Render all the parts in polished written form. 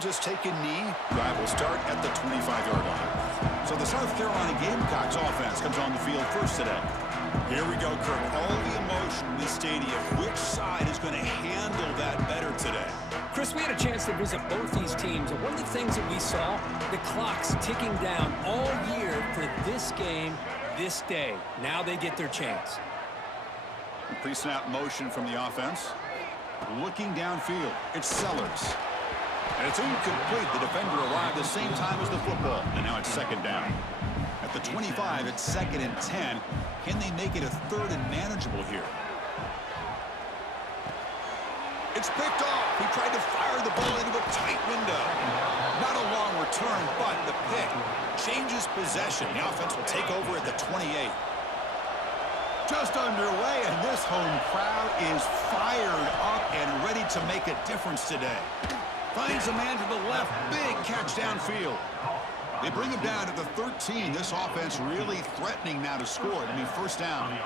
Just take a knee. Drive will start at the 25-yard line. So the South Carolina Gamecocks offense comes on the field first today. Here we go, Kirk. All the emotion in this stadium. Which side is going to handle that better today? Chris, we had a chance to visit both these teams, and one of the things that we saw, the clock's ticking down all year for this game, this day. Now they get their chance. Pre-snap motion from the offense. Looking downfield, it's Sellers. And it's incomplete. The defender arrived the same time as the football, and now it's second down. At the 25, it's 2nd and 10. Can they make it a 3rd and manageable here? It's picked off. He tried to fire the ball into a tight window. Not a long return, but the pick changes possession. The offense will take over at the 28. Just underway, and this home crowd is fired up and ready to make a difference today. Finds a man to the left. Big catch downfield. They bring him down to the 13. This offense really threatening now to score. I mean, first down.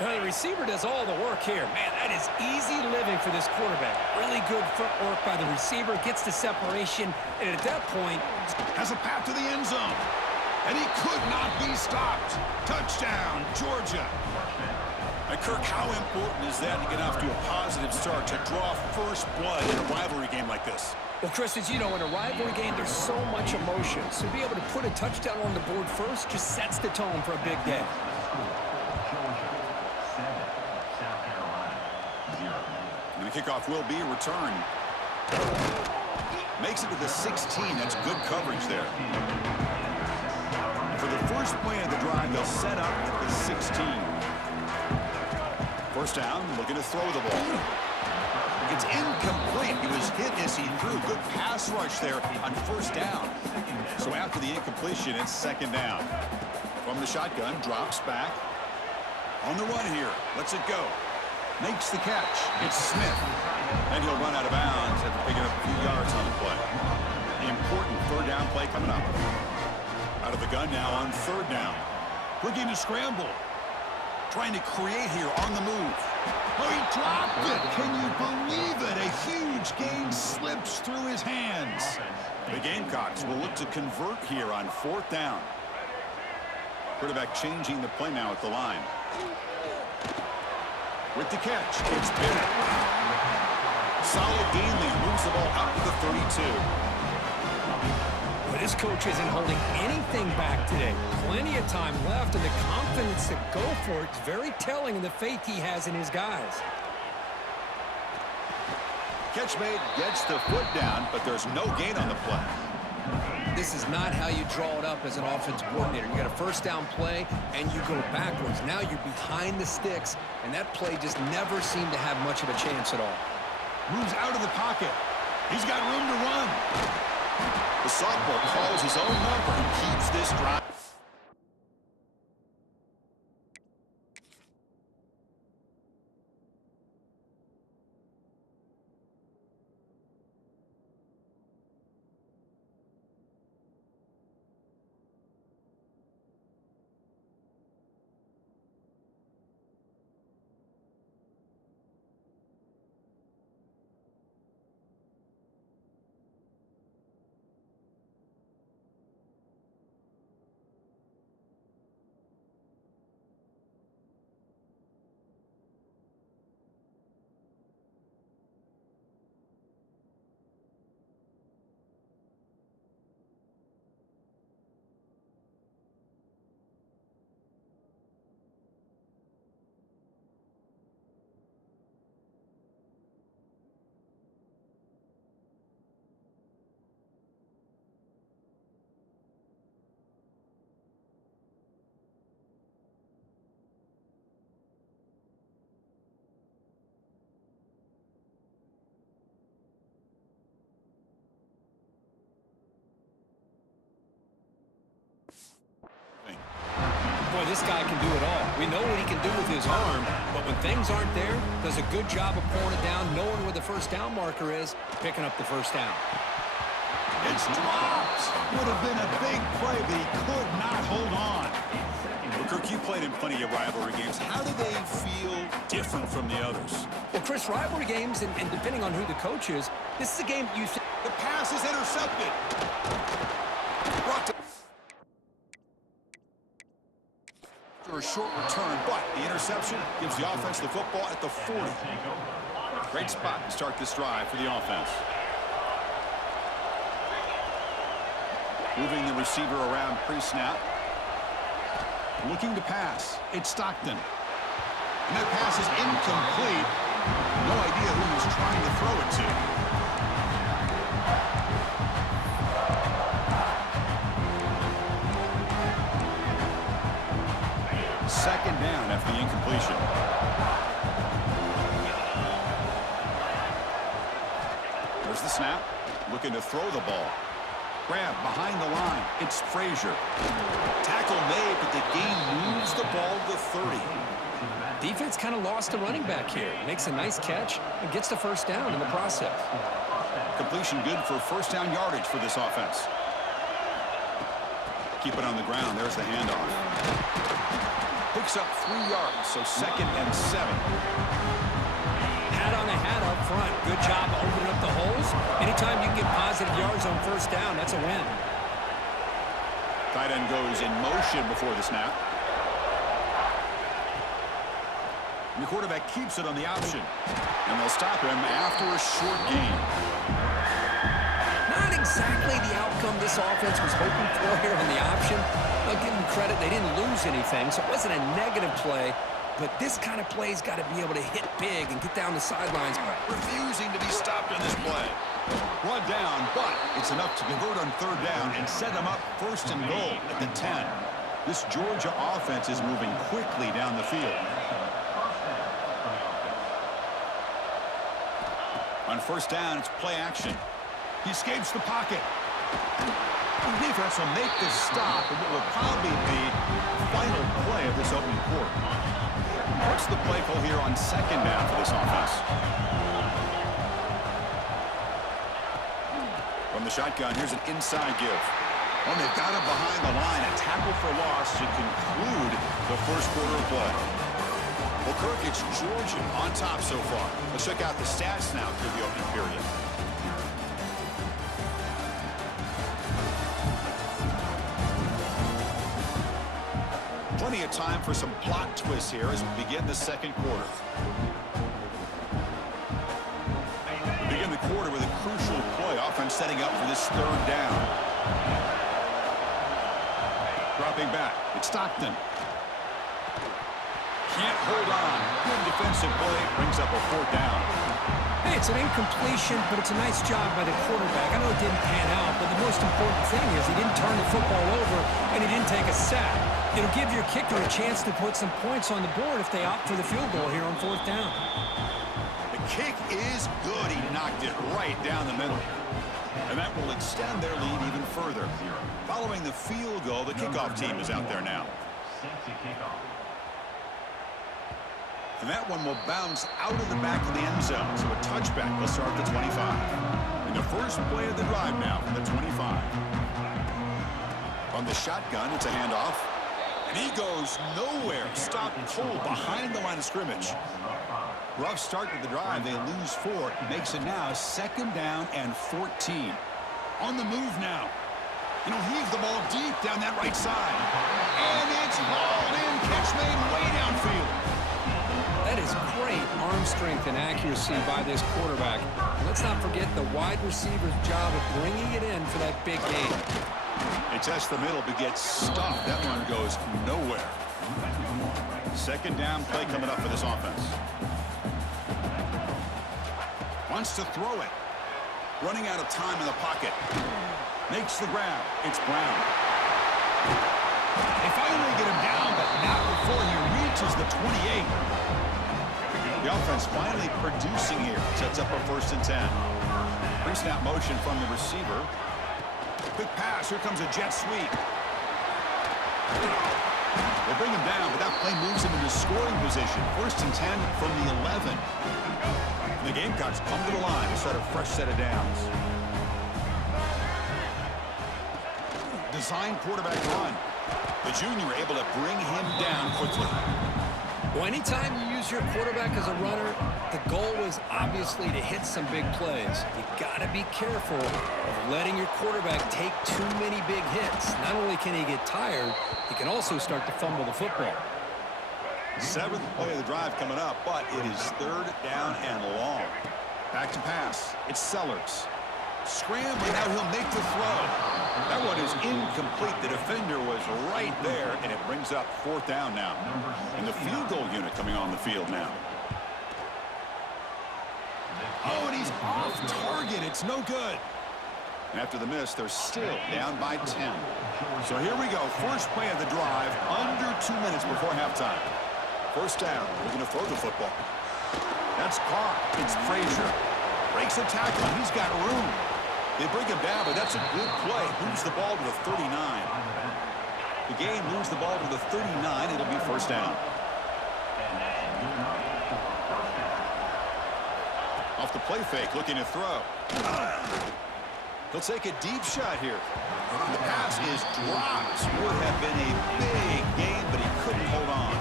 Now, the receiver does all the work here. Man, that is easy living for this quarterback. Really good footwork by the receiver. Gets the separation. And at that point, has a path to the end zone. And he could not be stopped. Touchdown, Georgia. Kirk, how important is that to get off to a positive start, to draw first blood in a rivalry game like this? Well, Chris, as you know, in a rivalry game, there's so much emotion. So to be able to put a touchdown on the board first just sets the tone for a big day. And the kickoff will be a return. Makes it to the 16. That's good coverage there. For the first play of the drive, they'll set up at the 16. First down, looking to throw the ball. It's incomplete. He was hit as he threw. Good pass rush there on first down. So after the incompletion, it's second down. From the shotgun, drops back. On the run here. Lets it go. Makes the catch. It's Smith. And he'll run out of bounds after picking up a few yards on the play. The important third down play coming up. Out of the gun now on third down. Looking to scramble. Trying to create here on the move. Oh, he dropped it. Can you believe it? A huge gain slips through his hands. The Gamecocks will look to convert here on fourth down. Quarterback changing the play now at the line. With the catch, it's Bennett. Solid gain there. Moves the ball out to the 32. But his coach isn't holding anything back today. Plenty of time left, and the confidence to go for it is very telling in the faith he has in his guys. Catch made, gets the foot down, but there's no gain on the play. This is not how you draw it up as an offensive coordinator. You got a first down play, and you go backwards. Now you're behind the sticks, and that play just never seemed to have much of a chance at all. Moves out of the pocket. He's got room to run. The sophomore calls his own number and keeps this drive. Boy, this guy can do it all. We know what he can do with his arm, but when things aren't there, does a good job of pulling it down, knowing where the first down marker is, picking up the first down. It's dropped. Would have been a big play, but he could not hold on. Well, Kirk, you played in plenty of rivalry games. How do they feel different from the others? Well, Chris, rivalry games, and depending on who the coach is, this is a game you think The pass is intercepted. Brought to a short return, but the interception gives the offense the football at the 40. Great spot to start this drive for the offense. Moving the receiver around pre-snap. Looking to pass. It's Stockton. And that pass is incomplete. No idea who he's trying to throw it to. Second down after the incompletion. There's the snap. Looking to throw the ball. Grab behind the line. It's Frazier. Tackle made, but the gain moves the ball to 30. Defense kind of lost a running back here. Makes a nice catch and gets the first down in the process. Completion good for first down yardage for this offense. Keep it on the ground. There's the handoff. Picks up 3 yards, so 2nd and 7. Hat on a hat up front. Good job opening up the holes. Anytime you can get positive yards on first down, that's a win. Tight end goes in motion before the snap. And the quarterback keeps it on the option. And they'll stop him after a short gain. Not exactly the outcome this offense was hoping for here on the option. I'll give them credit. They didn't lose anything, so it wasn't a negative play. But this kind of play's got to be able to hit big and get down the sidelines. Refusing to be stopped on this play. Brought down, but it's enough to convert on 3rd down and set them up 1st and goal at the 10. This Georgia offense is moving quickly down the field. On 1st down, it's play action. He escapes the pocket. The defense will make this stop in what will probably be the final play of this opening quarter. What's the play call here on 2nd down for this offense? From the shotgun, here's an inside give. Oh, they've got him behind the line. A tackle for loss to conclude the first quarter of play. Well, Kirk, it's Georgia on top so far. Let's check out the stats now through the opening period. Plenty of time for some plot twists here as we begin the 2nd quarter. We begin the quarter with a crucial play. Offense setting up for this 3rd down. Dropping back. It's Stockton. Can't hold on. Good defensive play. Brings up a 4th down. Hey, it's an incompletion, but it's a nice job by the quarterback. I know it didn't pan out, but the most important thing is he didn't turn the football over and he didn't take a sack. It'll give your kicker a chance to put some points on the board if they opt for the field goal here on 4th down. The kick is good. He knocked it right down the middle. And that will extend their lead even further. Following the field goal, the kickoff team is out there now. And that one will bounce out of the back of the end zone. So a touchback will start at the 25. In the first play of the drive now from the 25. On the shotgun, it's a handoff. And he goes nowhere. Stop cold behind the line of scrimmage. Rough start to the drive. They lose 4. Makes it now 2nd down and 14. On the move now. And he'll heave the ball deep down that right side. And it's hauled in. Catch made way downfield. That is great arm strength and accuracy by this quarterback. Let's not forget the wide receiver's job of bringing it in for that big gain. They test the middle, but gets stuffed. That one goes nowhere. 2nd down play coming up for this offense. Wants to throw it. Running out of time in the pocket. Makes the grab. It's Brown. They finally get him down, but not before he reaches the 28. The offense finally producing here. Sets up a 1st and 10. Pre-snap motion from the receiver. Quick pass. Here comes a jet sweep. They bring him down, but that play moves him into scoring position. 1st and 10 from the 11. And the Gamecocks come to the line to start a fresh set of downs. Design quarterback run. The junior able to bring him down quickly. Well, anytime you use your quarterback as a runner, the goal is obviously to hit some big plays. You got to be careful of letting your quarterback take too many big hits. Not only can he get tired, he can also start to fumble the football. 7th play of the drive coming up, but it is 3rd down and long. Back to pass. It's Sellers. Scrambling, now he'll make the throw. That one is incomplete. The defender was right there, and it brings up 4th down now. And the field goal unit coming on the field now. Oh, and he's off target. It's no good. And after the miss, they're still down by 10. So here we go. First play of the drive, under 2 minutes before halftime. 1st down. Looking to throw the football. That's caught. It's Frazier. Breaks a tackle. He's got room. They bring him down, but that's a good play. Moves the ball to the 39. The game moves the ball to the 39. It'll be 1st down. Off the play fake, looking to throw. He'll take a deep shot here. The pass is dropped. Would have been a big game, but he couldn't hold on.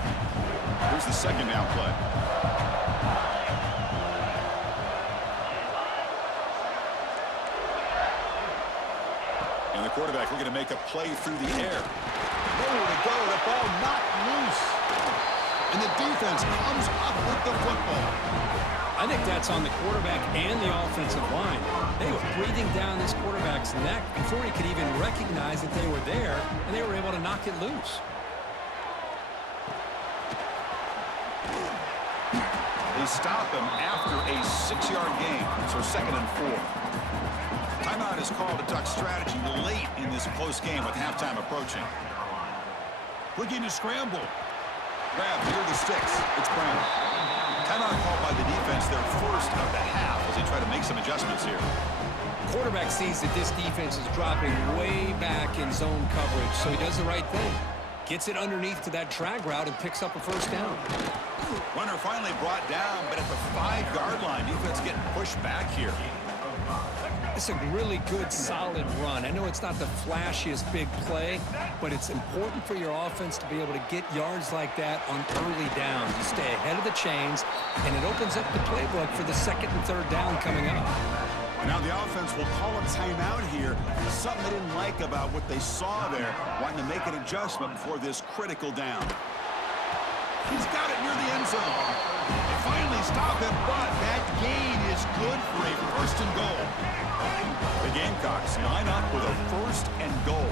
Here's the 2nd down play. And the quarterback looking to make a play through the air. Nowhere to go. The ball knocked loose. And the defense comes up with the football. I think that's on the quarterback and the offensive line. They were breathing down this quarterback's neck before he could even recognize that they were there, and they were able to knock it loose. They stop him after a 6-yard gain. So 2nd and 4. Timeout is called to duck strategy late in this close game with halftime approaching. Looking to scramble. Grab near the sticks. It's Brown. Timeout called by the defense, their first of the half, as they try to make some adjustments here. Quarterback sees that this defense is dropping way back in zone coverage, so he does the right thing. Gets it underneath to that drag route and picks up a 1st down. Runner finally brought down, but at the 5-yard line, defense getting pushed back here. It's a really good, solid run. I know it's not the flashiest big play, but it's important for your offense to be able to get yards like that on early downs. You stay ahead of the chains, and it opens up the playbook for the 2nd and 3rd down coming up. And now the offense will call a timeout here. Something they didn't like about what they saw there, wanting to make an adjustment before this critical down. He's got it near the end zone. They finally stop him, but that gain is good for a 1st and goal. The Gamecocks line up with a 1st and goal.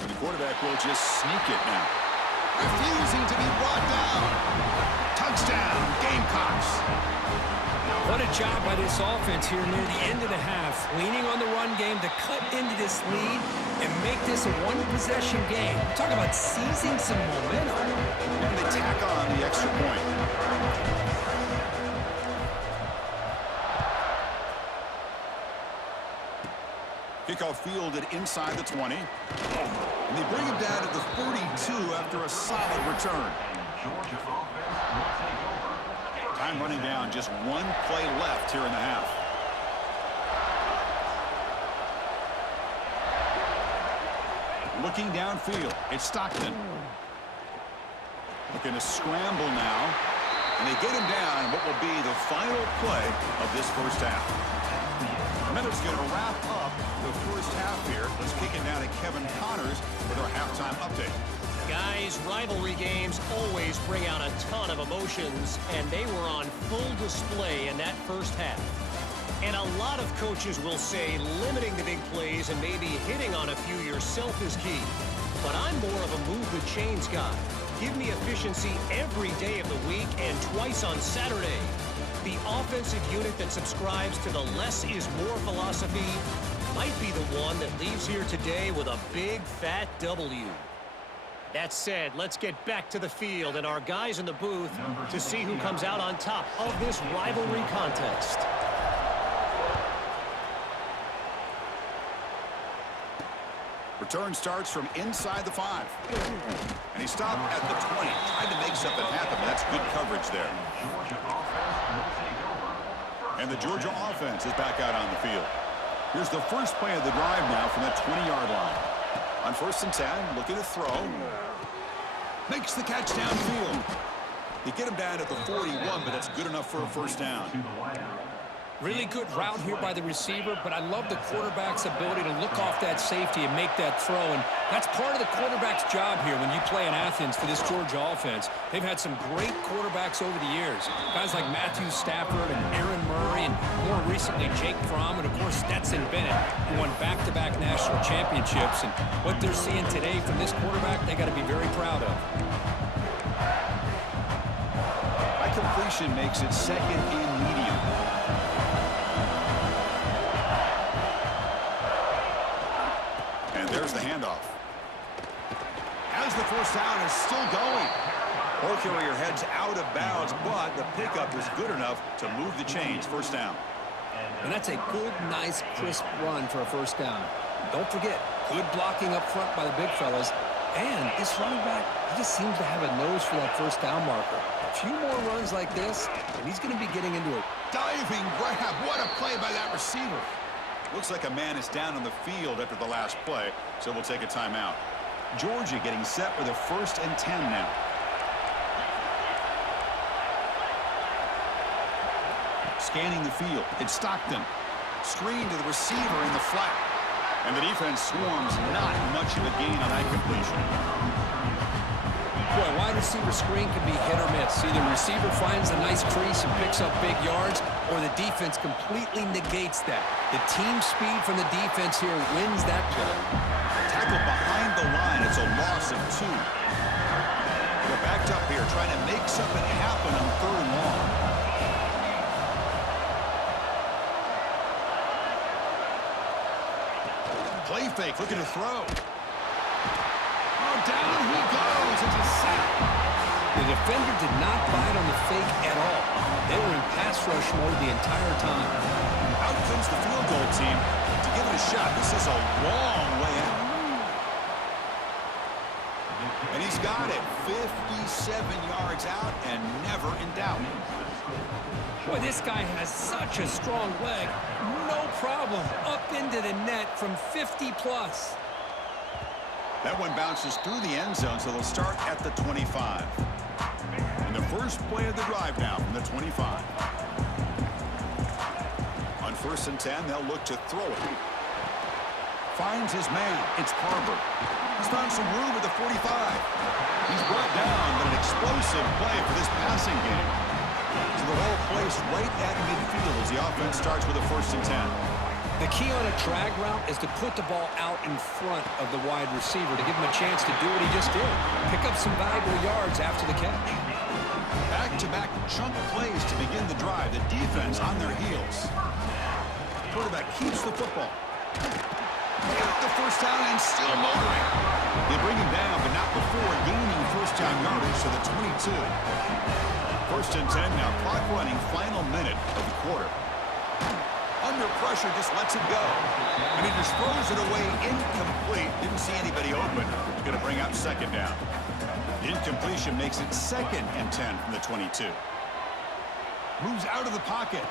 And the quarterback will just sneak it now. Refusing to be brought down. Touchdown, Gamecocks. What a job by this offense here near the end of the half, leaning on the run game to cut into this lead and make this a one-possession game. Talk about seizing some momentum. And they tack on the extra point. Kickoff fielded inside the 20. And they bring him down to the 32 after a solid return. Time running down, just 1 play left here in the half. Looking downfield, it's Stockton. Looking to scramble now. And they get him down in what will be the final play of this 1st half. Miller's going to wrap up the 1st half here. Let's kick it down to Kevin Connors with our halftime update. Guys, rivalry games always bring out a ton of emotions, and they were on full display in that 1st half. And a lot of coaches will say limiting the big plays and maybe hitting on a few yourself is key. But I'm more of a move the chains guy. Give me efficiency every day of the week and twice on Saturday. The offensive unit that subscribes to the less is more philosophy might be the one that leaves here today with a big fat W. That said, let's get back to the field and our guys in the booth to see who comes out on top of this rivalry contest. Return starts from inside the 5. And he stopped at the 20. Tried to make something happen, but that's good coverage there. And the Georgia offense is back out on the field. Here's the first play of the drive now from that 20-yard line. On 1st and 10, looking to throw. Makes the catch downfield. He get him down at the 41, but that's good enough for a first down. Really good route here by the receiver, but I love the quarterback's ability to look off that safety and make that throw. And that's part of the quarterback's job here when you play in Athens for this Georgia offense. They've had some great quarterbacks over the years. Guys like Matthew Stafford and Aaron Murray, and more recently Jake Fromm, and of course Stetson Bennett, who won back-to-back national championships. And what they're seeing today from this quarterback, they got to be very proud of. That completion makes it 2nd and medium. And there's the handoff. As the first down is still going. Ball carrier heads out of bounds, but the pickup is good enough to move the chains. First down. And that's a good, nice, crisp run for a first down. Don't forget, good blocking up front by the big fellas. And this running back, he just seems to have a nose for that first down marker. A few more runs like this, and he's going to be getting into a Diving grab. What a play by that receiver. Looks like a man is down on the field after the last play, so we'll take a timeout. Georgia getting set for the 1st and 10 now. Scanning the field. It's Stockton. Screen to the receiver in the flat. And the defense swarms. Not much of a gain on that completion. Boy, wide receiver screen can be hit or miss. Either the receiver finds a nice crease and picks up big yards, or the defense completely negates that. The team speed from the defense here wins that play. Tackle behind the line. It's a loss of 2. They're backed up here trying to make something happen on 3rd and long. Play fake, looking to throw. Oh, down he goes. It's a sack. The defender did not bite on the fake at all. They were in pass rush mode the entire time. Out comes the field goal team to give it a shot. This is a long way out. And he's got it. 57 yards out and never in doubt. Boy, this guy has such a strong leg. No problem. Up into the net from 50 plus. That one bounces through the end zone, so they'll start at the 25. And the first play of the drive now from the 25. On 1st and 10, they'll look to throw it. Finds his man. It's Harbor. He's found some room at the 45. He's brought down, but an explosive play for this passing game. So the ball placed right at midfield as the offense starts with a 1st and 10. The key on a drag route is to put the ball out in front of the wide receiver to give him a chance to do what he just did. Pick up some valuable yards after the catch. Back-to-back chunk plays to begin the drive. The defense on their heels. Quarterback keeps the football. Got the first down and still motoring. They bring him down, but not before gaining first down yardage to the 22. 1st and 10 now. Clock running, final minute of the quarter. Under pressure, just lets it go. And he just throws it away incomplete. Didn't see anybody open. It's going to bring out 2nd down. The incompletion makes it 2nd and 10 from the 22. Moves out of the pocket.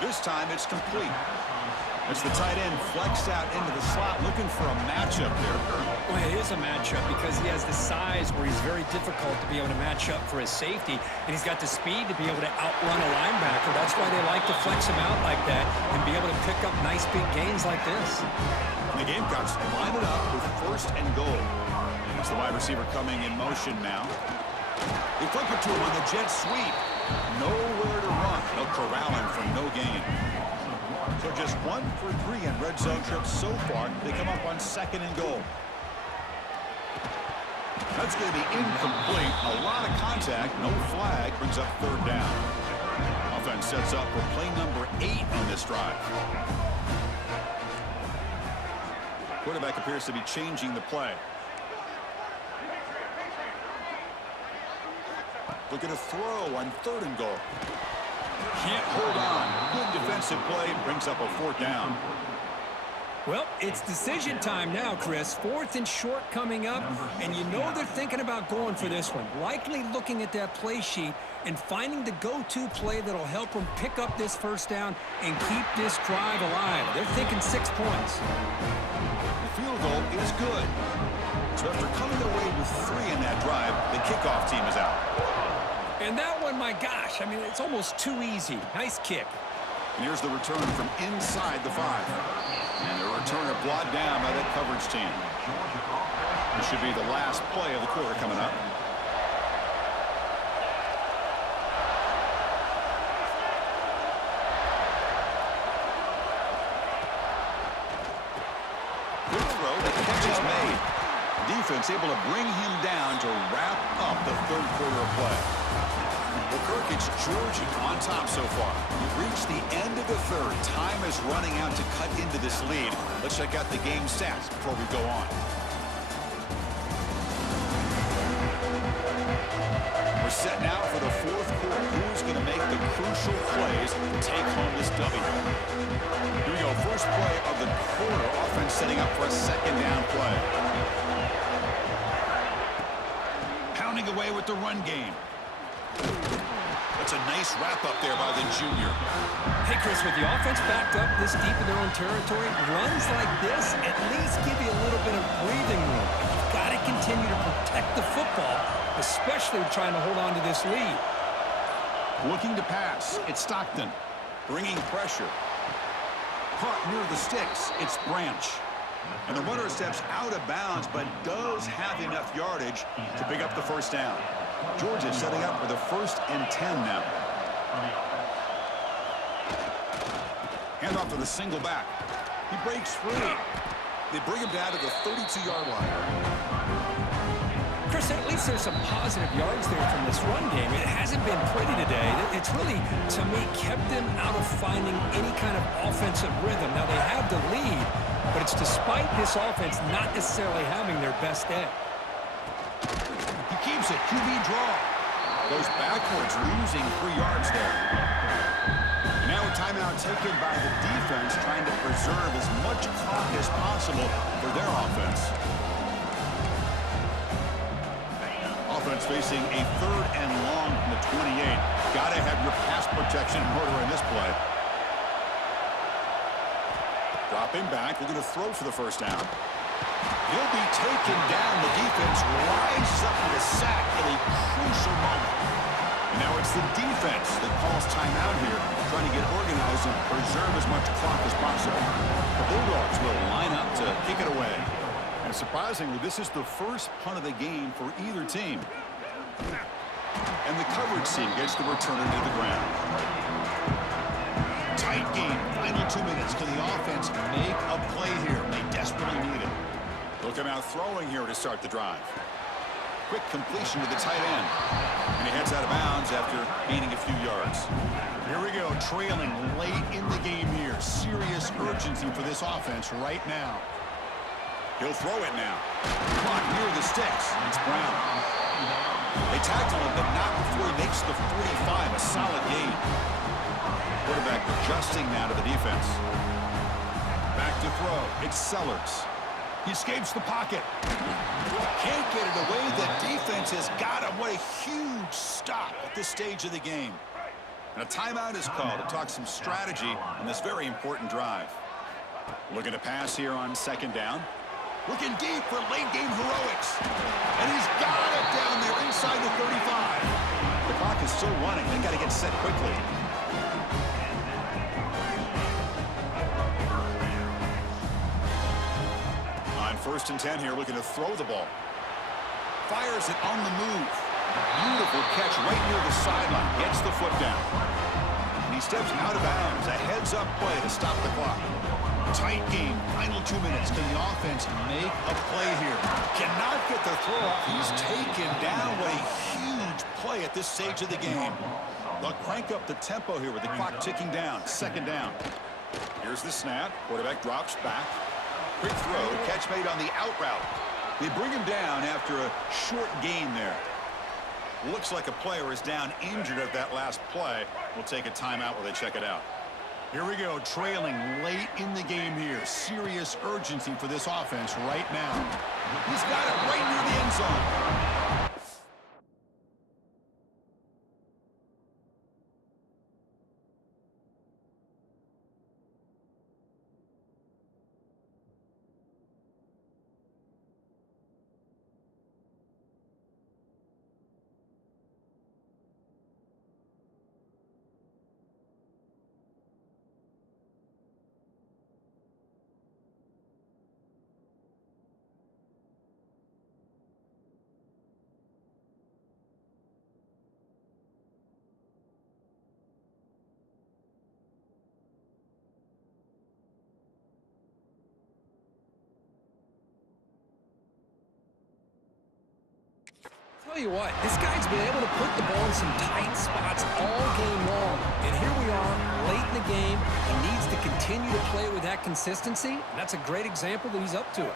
This time it's complete. It's the tight end flexed out into the slot, looking for a matchup there, Kurt. Well, it is a matchup because he has the size where he's very difficult to be able to match up for his safety, and he's got the speed to be able to outrun a linebacker. That's why they like to flex him out like that and be able to pick up nice big gains like this. And the Gamecocks line it up with 1st and goal. It's the wide receiver coming in motion now. They flip it to him on the jet sweep. Nowhere to run. They'll corral him for no gain. So just 1 for 3 in red zone trips so far. They come up on 2nd and goal. That's going to be incomplete. A lot of contact. No flag. Brings up 3rd down. Offense sets up for play number 8 on this drive. Quarterback appears to be changing the play. Looking to throw on 3rd and goal. Can't hold on. Good defensive play. Brings up a 4th down. Well, it's decision time now, Chris. 4th and short coming up, and you know they're thinking about going for this one. Likely looking at that play sheet and finding the go-to play that'll help them pick up this first down and keep this drive alive. They're thinking 6 points. The field goal is good. So after coming away with 3 in that drive, the kickoff team is out. And that one, my gosh, I mean, it's almost too easy. Nice kick. And here's the return from inside the 5. And the returner brought down by that coverage team. This should be the last play of the quarter coming up. Good throw. The catch is made. Defense able to bring him down to wrap up the 3rd quarter of play. Well, Kirk, it's Georgia on top so far. We've reached the end of the 3rd. Time is running out to cut into this lead. Let's check out the game stats before we go on. We're set now for the 4th quarter. Who's going to make the crucial plays to take home this W? Here we go. First play of the quarter. Offense setting up for a 2nd down play. Pounding away with the run game. That's a nice wrap-up there by the junior. Hey, Chris, with the offense backed up this deep in their own territory, runs like this at least give you a little bit of breathing room. You've got to continue to protect the football, especially trying to hold on to this lead. Looking to pass. It's Stockton. Bringing pressure. Caught near the sticks. It's Branch. And the runner steps out of bounds, but does have enough yardage to pick up the first down. Georgia setting up for the 1st and 10 now. Hand off to the single back. He breaks free. They bring him down to the 32-yard line. Chris, at least there's some positive yards there from this run game. It hasn't been pretty today. It's really, to me, kept them out of finding any kind of offensive rhythm. Now, they have the lead, but it's despite this offense not necessarily having their best day. He keeps it. QB draw. Goes backwards, losing 3 yards there. And now a timeout taken by the defense, trying to preserve as much clock as possible for their offense. Offense facing a 3rd and long from the 28. Got to have your pass protection in order in this play. Dropping back. We're going to throw for the first down. He'll be taken down. The defense rises up with a sack at a crucial moment. And now it's the defense that calls timeout here, trying to get organized and preserve as much clock as possible. The Bulldogs will line up to kick it away. And surprisingly, this is the first punt of the game for either team. And the coverage team gets the returner to the ground. Tight game. Final 2 minutes. Can the offense make a play here? They desperately need it. They'll come out throwing here to start the drive. Quick completion to the tight end. And he heads out of bounds after gaining a few yards. Here we go, trailing late in the game here. Serious urgency for this offense right now. He'll throw it now. Clock near the sticks. It's Brown. They tackle him, but not before he makes the 45. A solid gain. Quarterback adjusting now to the defense. Back to throw. It's Sellers. He escapes the pocket. Can't get it away. The defense has got him. What a huge stop at this stage of the game. And a timeout is called to talk some strategy on this very important drive. Looking to pass here on 2nd down. Looking deep for late game heroics. And he's got it down there inside the 35. The clock is still running. They got to get set quickly. On 1st and 10 here, looking to throw the ball. Fires it on the move. Beautiful catch right near the sideline. Gets the foot down. And he steps out of bounds. A heads-up play to stop the clock. Tight game. Final 2 minutes. Can the offense make a play here? Cannot get the throw off. He's taken down. What a huge play at this stage of the game. They'll crank up the tempo here with the clock ticking down. 2nd down. Here's the snap. Quarterback drops back. Quick throw. Catch made on the out route. They bring him down after a short gain there. Looks like a player is down injured at that last play. We'll take a timeout while they check it out. Here we go, trailing late in the game here. Serious urgency for this offense right now. He's got it right near the end zone. Tell you what, this guy's been able to put the ball in some tight spots all game long. And here we are, late in the game. He needs to continue to play with that consistency. And that's a great example that he's up to it.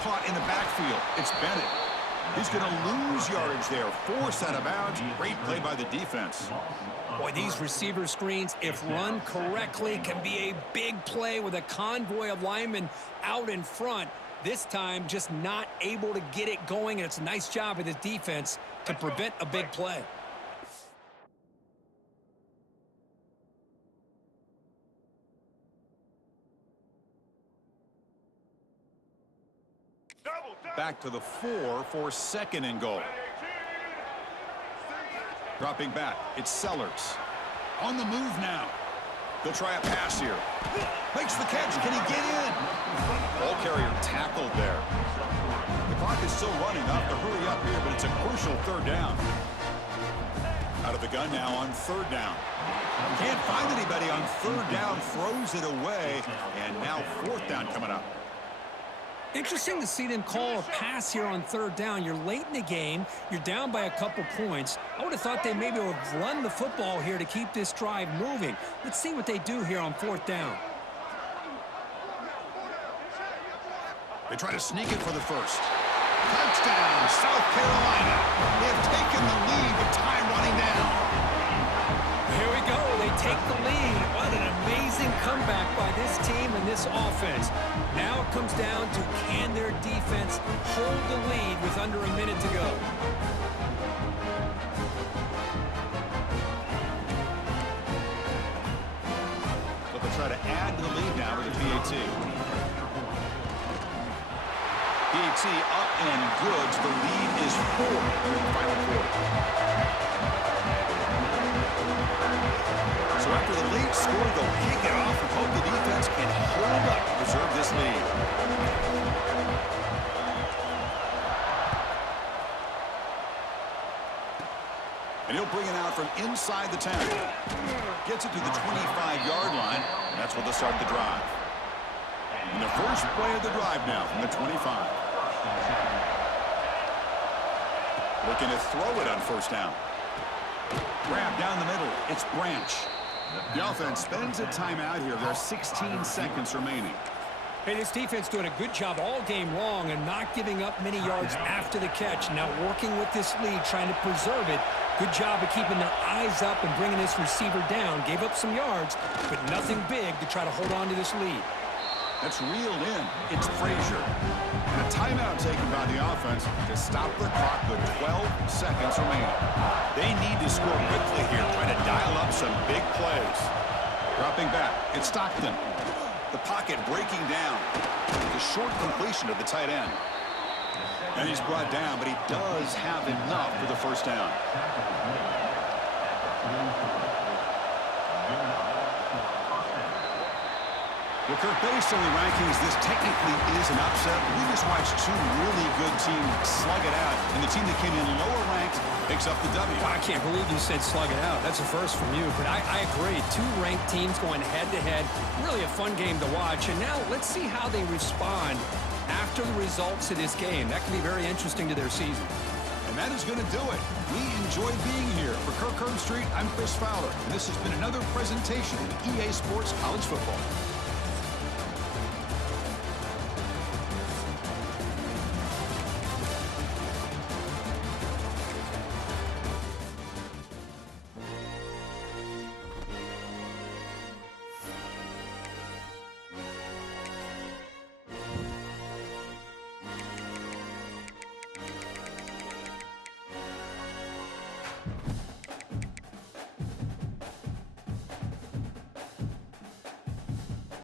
Caught in the backfield. It's Bennett. He's going to lose yardage there. Force out of bounds. Great play by the defense. Boy, these receiver screens, if run correctly, can be a big play with a convoy of linemen out in front. This time, just not able to get it going, and it's a nice job of the defense to prevent a big play. Back to the 4 for 2nd and goal. Dropping back, it's Sellers. On the move now. He'll try a pass here. Makes the catch. Can he get in? Ball carrier tackled there. The clock is still running. Not to hurry up here, but it's a crucial 3rd down. Out of the gun now on 3rd down. Can't find anybody on 3rd down. Throws it away. And now 4th down coming up. Interesting to see them call a pass here on 3rd down. You're late in the game. You're down by a couple points. I would have thought they maybe would have run the football here to keep this drive moving. Let's see what they do here on 4th down. They try to sneak it for the first. Touchdown, South Carolina. They have taken the lead with time running down. Here we go. They take the lead. What an amazing comeback by this team and this offense. Now it comes down to, can their defense hold the lead with under a minute to go? So they'll try to add to the lead now with a PAT. PAT up and good. So the lead is 4 in the final quarter. So after the late score, they'll kick it off and hope the defense can hold up to preserve this lead. And he'll bring it out from inside the 10. Gets it to the 25-yard line. That's where they'll start the drive. And the first play of the drive now from the 25. Looking to throw it on 1st down. Grab down the middle. It's Branch. The offense spends a timeout here. There are 16 seconds remaining. Hey, this defense doing a good job all game long and not giving up many yards after the catch. Now working with this lead, trying to preserve it. Good job of keeping their eyes up and bringing this receiver down. Gave up some yards, but nothing big to try to hold on to this lead. That's reeled in. It's Frazier. And a timeout taken by the offense to stop the clock with 12 seconds remaining. They need to score quickly here, trying to dial up some big plays. Dropping back, it's Stockton. The pocket breaking down. The short completion to the tight end. And he's brought down, but he does have enough for the 1st down. Well, Kirk, based on the rankings, this technically is an upset. We just watched 2 really good teams slug it out, and the team that came in lower ranked picks up the W. I can't believe you said slug it out. That's a first from you, but I agree. 2 ranked teams going head-to-head. Really a fun game to watch. And now let's see how they respond after the results of this game. That can be very interesting to their season. And that is going to do it. We enjoyed being here. For Kirk Herbstreit, I'm Chris Fowler, and this has been another presentation of EA Sports College Football.